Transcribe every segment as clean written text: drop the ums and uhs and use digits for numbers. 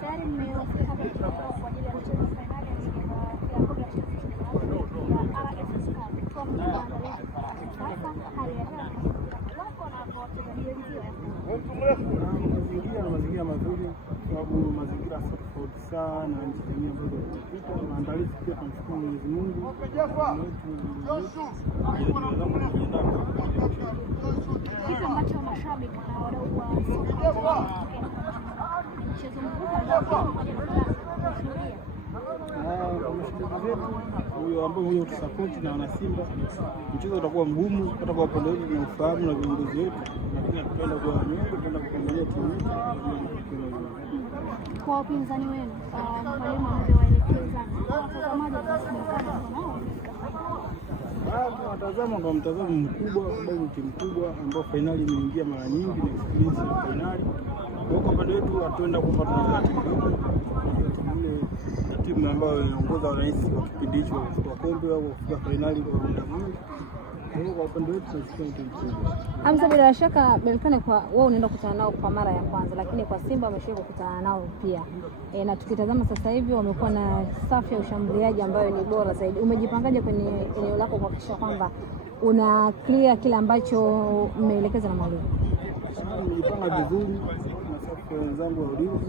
Tayari mmewafika hapa kwa ajili ya mchezo wa fainali ya kombe la shirikisho la RS Cup. Kwa maandalizi sasa, hali ya hewa wako na wachezaji wenzio mazingira mazuri, sababu mazingira tofauti sana na nchi nyingine ambazo zinapita. Maandalizi pia tunashukuru Mwenyezi Mungu. Kitu ambacho mashabiki na wadau wa soka mchezo mkubwa huyo ambao huyo tusapoti na wana Simba, mchezo utakuwa mgumu hata kwa upande wetu na ufahamu na viongozi wetu, lakini tunapenda kwa nyongo kwenda kuangalia timu yetu. Kwa upinzani wenu, mwalimu anawaelekeza watazamaji watazama kwa mtazamo mkubwa, sababu timu kubwa ambayo fainali imeingia mara nyingi na experience ya fainali. Kwa upande wetu hatuenda kwamba tunaweza timu ambayo inaongoza rais kwa kipindi hicho kwa kombe au kufika fainali kwa muda mwingi. Kwa upande wetu tunasikia timu kubwa. Hamza, bila shaka Berkane kwa wao unaenda kukutana nao kwa mara ya kwanza, lakini kwa Simba wameshawahi kukutana nao pia. Na tukitazama sasa hivi wamekuwa na safu ya ushambuliaji ambayo ni bora zaidi. Umejipangaje kwenye eneo lako kuhakikisha kwamba una clear kile ambacho mmeelekeza na mwalimu? Nimejipanga vizuri na safu wenzangu wa ulinzi.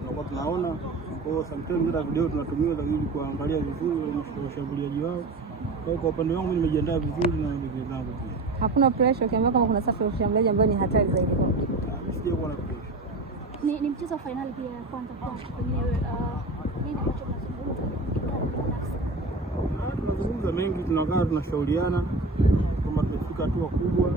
Tunakuwa tunaona kwa sometimes hata video tunatumia ili kuangalia vizuri washambuliaji wao. Kwa upande wangu nimejiandaa vizuri na wengine zangu pia. Hakuna pressure ukiambiwa kama kuna safu ya ushambuliaji ambayo ni hatari zaidi kwa mtu? Sijakuwa na pressure. Ni mchezo wa fainali pia ya kwanza kwa wenyewe, nini ambacho tunazungumza? Tunazungumza mengi, tunakaa tunashauriana kama tumefika hatua kubwa.